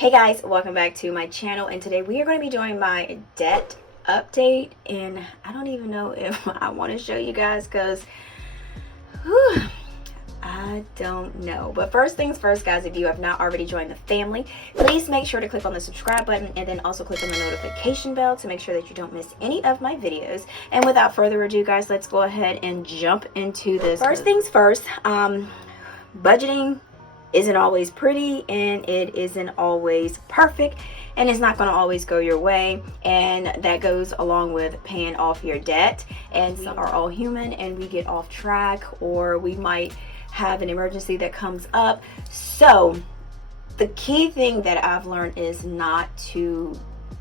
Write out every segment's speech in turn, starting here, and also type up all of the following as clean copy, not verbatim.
Hey guys, welcome back to my channel, and today we are going to be doing my debt update. And I don't even know if I want to show you guys because I don't know. But first things first, guys, if you have not already joined the family, please make sure to click on the subscribe button and then also click on the notification bell to make sure that you don't miss any of my videos. And without further ado, guys, let's go ahead and jump into this. First things first, budgeting isn't always pretty, and it isn't always perfect, and it's not going to always go your way, and that goes along with paying off your debt. And we are all human, and we get off track, or we might have an emergency that comes up. So the key thing that I've learned is not to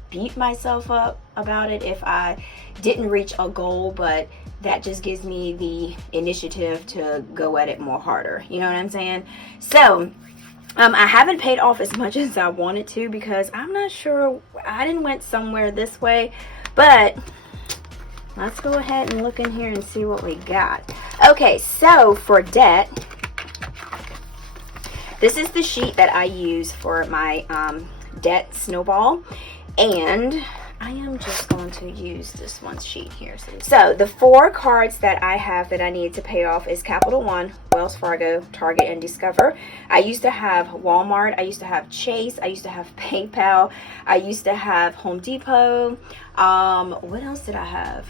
beat myself up about it if I didn't reach a goal, but that just gives me the initiative to go at it more harder. You know what I'm saying? So I haven't paid off as much as I wanted to because I'm not sure. I didn't went somewhere this way, but let's go ahead and look in here and see what we got. Okay, so for debt, this is the sheet that I use for my debt snowball, and I am just going to use this one sheet here. So the four cards that I have that I need to pay off is Capital One, Wells Fargo, Target, and Discover. I used to have Walmart. I used to have Chase. I used to have PayPal. I used to have Home Depot. What else did I have?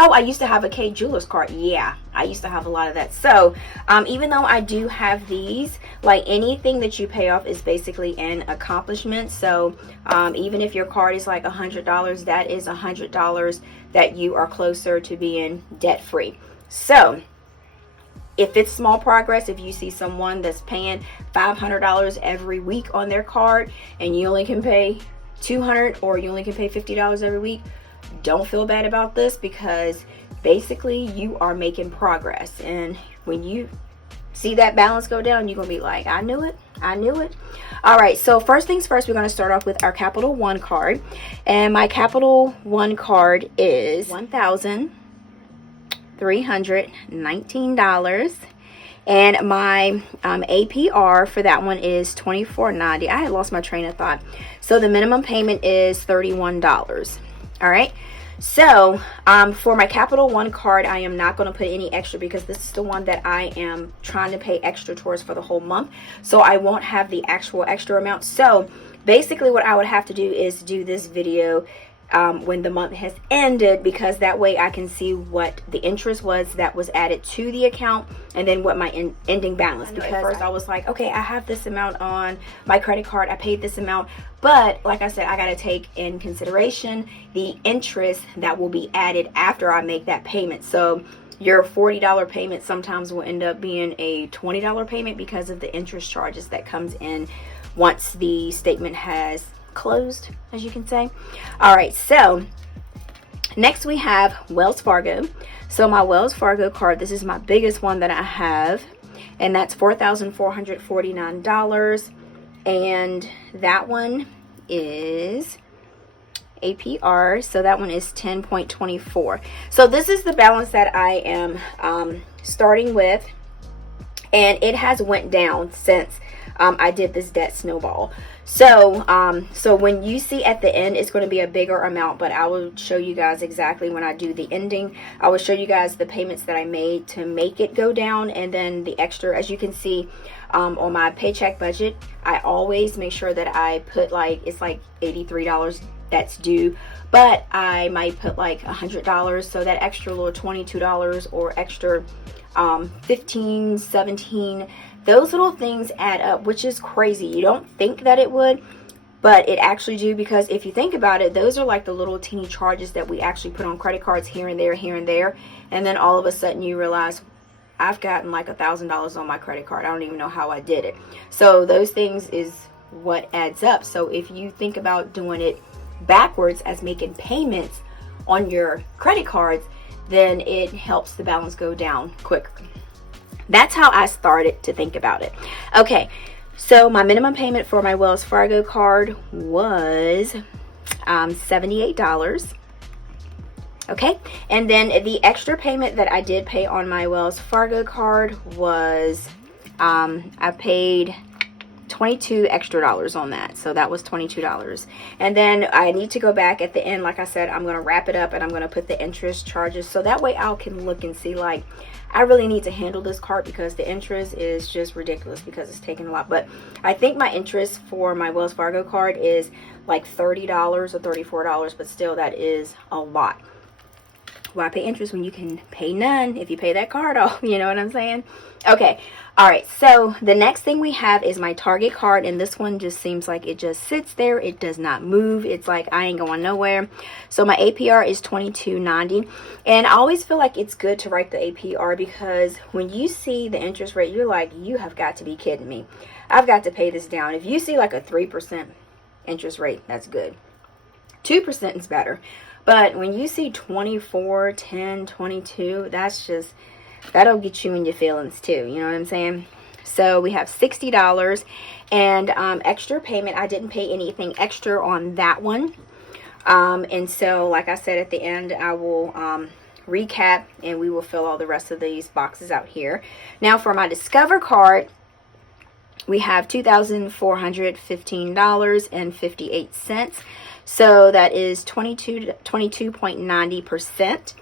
Oh, I used to have a K Jewelers card. Yeah, I used to have a lot of that. So even though I do have these, like anything that you pay off is basically an accomplishment. So even if your card is like $100, that is $100 that you are closer to being debt free. So if it's small progress, if you see someone that's paying $500 every week on their card and you only can pay $200, or you only can pay $50 every week, don't feel bad about this, because basically you are making progress. And when you see that balance go down, you're gonna be like, I knew it, I knew it. All right, so first things first, we're gonna start off with our Capital One card, and my Capital One card is $1,319, and my APR for that one is $24.90. I had lost my train of thought. So the minimum payment is $31. All right, so for my Capital One card, I am not going to put any extra because this is the one that I am trying to pay extra towards for the whole month. So I won't have the actual extra amount. So basically what I would have to do is do this video when the month has ended, because that way I can see what the interest was that was added to the account, and then what my ending balance. Because at first I was like, okay, I have this amount on my credit card, I paid this amount, but like I said, I got to take in consideration the interest that will be added after I make that payment. So your $40 payment sometimes will end up being a $20 payment because of the interest charges that comes in once the statement has closed, as you can say. All right, so next we have Wells Fargo. So my Wells Fargo card, this is my biggest one that I have, and that's $4,449, and that one is APR, so that one is 10.24. So this is the balance that I am starting with, and it has went down since I did this debt snowball. So so when you see at the end, it's going to be a bigger amount, but I will show you guys exactly when I do the ending. I will show you guys the payments that I made to make it go down, and then the extra. As you can see on my paycheck budget, I always make sure that I put like, it's like $83 that's due, but I might put like $100, so that extra little $22 or extra $15, $17, those little things add up, which is crazy. You don't think that it would, but it actually do, because if you think about it, those are like the little teeny charges that we actually put on credit cards here and there, and then all of a sudden you realize, I've gotten like $1,000 on my credit card. I don't even know how I did it. So those things is what adds up. So if you think about doing it backwards as making payments on your credit cards, then it helps the balance go down quicker. That's how I started to think about it. Okay, so my minimum payment for my Wells Fargo card was $78. Okay, and then the extra payment that I did pay on my Wells Fargo card was I paid $22 extra on that. So that was $22. And then I need to go back at the end. Like I said, I'm going to wrap it up and I'm going to put the interest charges. So that way I can look and see, like, I really need to handle this card because the interest is just ridiculous because it's taking a lot. But I think my interest for my Wells Fargo card is like $30 or $34. But still, that is a lot. Why pay interest when you can pay none if you pay that card off? You know what I'm saying? Okay. All right. So the next thing we have is my Target card. And this one just seems like it just sits there. It does not move. It's like I ain't going nowhere. So my APR is $22.90. And I always feel like it's good to write the APR because when you see the interest rate, you're like, you have got to be kidding me. I've got to pay this down. If you see like a 3% interest rate, that's good. 2% is better. But when you see 24, 10, 22, that's just, that'll get you in your feelings too. You know what I'm saying? So we have $60 and extra payment. I didn't pay anything extra on that one. And so, like I said, at the end, I will recap and we will fill all the rest of these boxes out here. Now for my Discover card, we have $2,415.58. So that is 22.90%.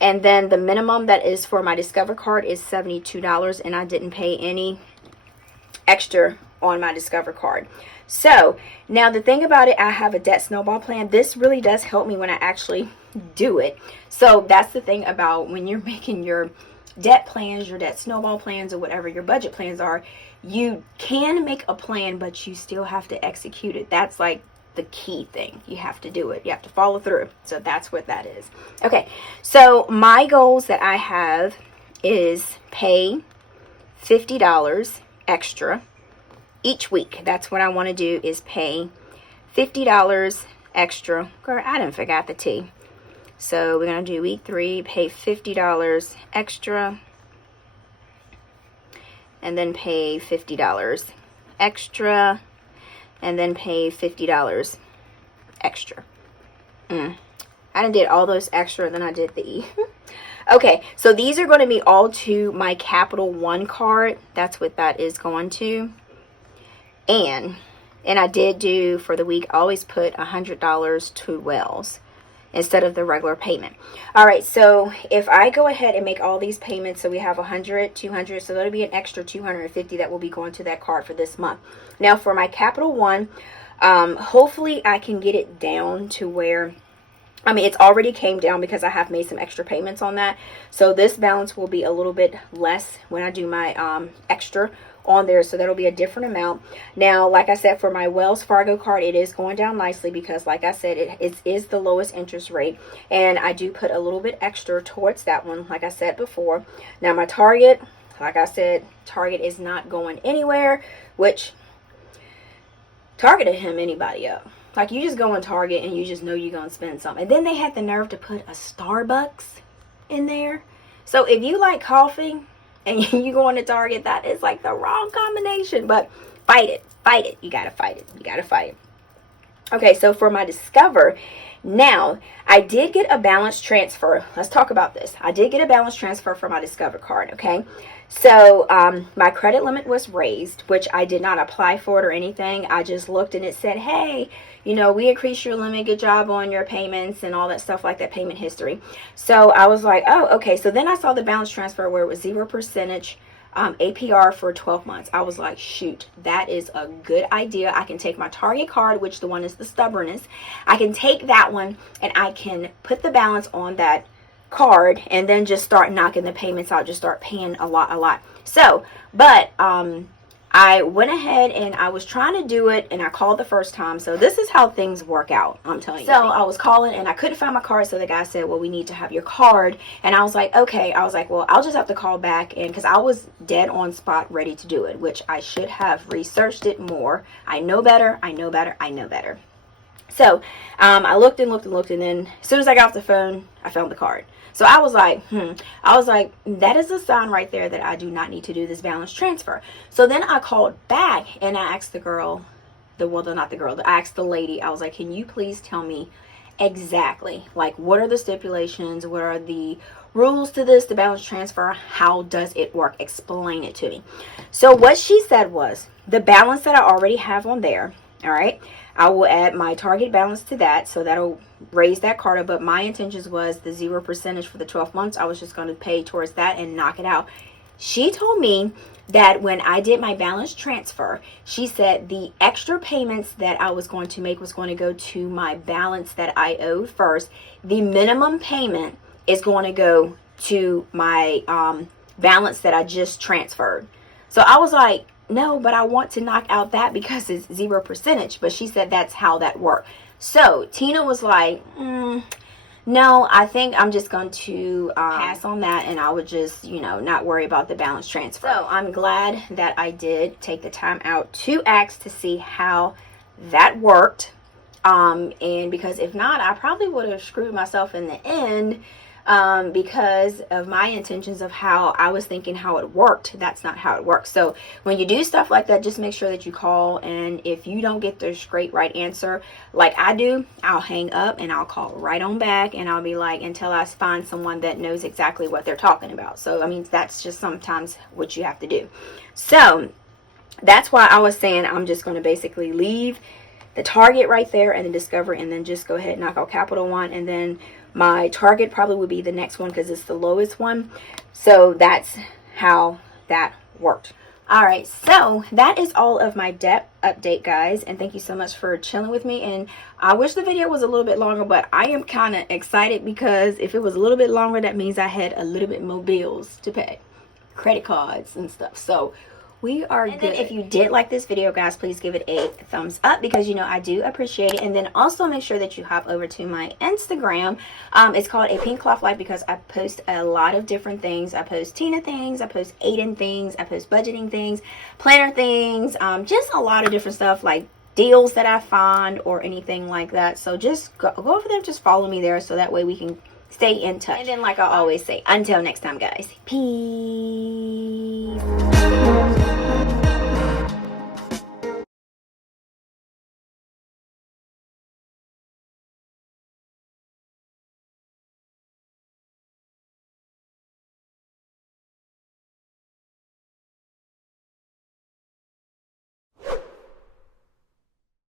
And then the minimum that is for my Discover card is $72. And I didn't pay any extra on my Discover card. So now the thing about it, I have a debt snowball plan. This really does help me when I actually do it. So that's the thing about when you're making your debt plans, your debt snowball plans, or whatever your budget plans are. You can make a plan, but you still have to execute it. That's like the key thing. You have to do it. You have to follow through. So that's what that is. Okay. So my goals that I have is pay $50 extra each week. That's what I want to do, is pay $50 extra. Girl, I didn't forget the T. So we're going to do week 3, pay $50 extra, and then pay $50 extra, and then pay $50 extra. I done did all those extra, then I did the E. Okay, so these are going to be all to my Capital One card. That's what that is going to. And I did do for the week, I always put $100 to Wells instead of the regular payment. All right, so if I go ahead and make all these payments, so we have 100, 200, so that'll be an extra 250 that will be going to that card for this month. Now for my Capital One, hopefully I can get it down to where, I mean, it's already came down because I have made some extra payments on that. So this balance will be a little bit less when I do my extra on there, so that'll be a different amount. Now, like I said, for my Wells Fargo card, it is going down nicely because, like I said, it is the lowest interest rate, and I do put a little bit extra towards that one, like I said before. Now, my Target, like I said, Target is not going anywhere, which Target will hem anybody up. Like, you just go in Target and you just know you're going to spend something. And then they had the nerve to put a Starbucks in there. So if you like coffee and you go into Target, that is like the wrong combination. But fight it. Fight it. You got to fight it. You got to fight it. Okay, so for my Discover, now, I did get a balance transfer. Let's talk about this. I did get a balance transfer for my Discover card, okay? So, my credit limit was raised, which I did not apply for it or anything. I just looked and it said, hey, you know, we increased your limit. Good job on your payments and all that stuff like that, payment history. So, I was like, oh, okay. So, then I saw the balance transfer where it was 0% APR for 12 months. I was like, shoot, that is a good idea. I can take my Target card, which the one is the stubbornness. I can take that one and I can put the balance on that card and then just start knocking the payments out, just start paying a lot. So, but I went ahead and I was trying to do it and I called the first time. So this is how things work out, I'm telling you. So I was calling and I couldn't find my card. So the guy said, well, we need to have your card. And I was like, okay. I was like, well, I'll just have to call back. And because I was dead on spot ready to do it, which I should have researched it more. I know better. So I looked and then as soon as I got off the phone, I found the card. So I was like, that is a sign right there that I do not need to do this balance transfer. So then I called back and I asked the girl, I asked the lady, I was like, can you please tell me exactly, like, what are the stipulations? What are the rules to this, the balance transfer? How does it work? Explain it to me. So what she said was, the balance that I already have on there, all right, I will add my target balance to that, so that'll raise that card up. But my intentions was the 0% for the 12 months. I was just going to pay towards that and knock it out. She told me that when I did my balance transfer, she said the extra payments that I was going to make was going to go to my balance that I owed first. The minimum payment is going to go to my balance that I just transferred. So I was like, no, but I want to knock out that because it's 0%. But she said that's how that worked. So Tina was like, no, I think I'm just going to pass on that, and I would just, you know, not worry about the balance transfer. So I'm glad that I did take the time out to ask to see how that worked. And because if not, I probably would have screwed myself in the end. Because of my intentions of how I was thinking how it worked. That's not how it works. So when you do stuff like that, just make sure that you call, and if you don't get the straight right answer like I do, I'll hang up and I'll call right on back, and I'll be like, until I find someone that knows exactly what they're talking about. So I mean, that's just sometimes what you have to do. So that's why I was saying I'm just going to basically leave the target right there and the discovery, and then just go ahead and knock out Capital One, and then my target probably would be the next one because it's the lowest one. So that's how that worked. All right, so that is all of my debt update, guys, and thank you so much for chilling with me. And I wish the video was a little bit longer, but I am kind of excited because if it was a little bit longer, that means I had a little bit more bills to pay, credit cards and stuff. So we are good. And then if you did like this video, guys, please give it a thumbs up because, you know, I do appreciate it. And then also make sure that you hop over to my Instagram. It's called A Pink Cloth Life because I post a lot of different things. I post Tina things, I post Aiden things, I post budgeting things, planner things, just a lot of different stuff like deals that I find or anything like that. So just go over there, just follow me there so that way we can stay in touch. And then, like I always say, until next time, guys, peace.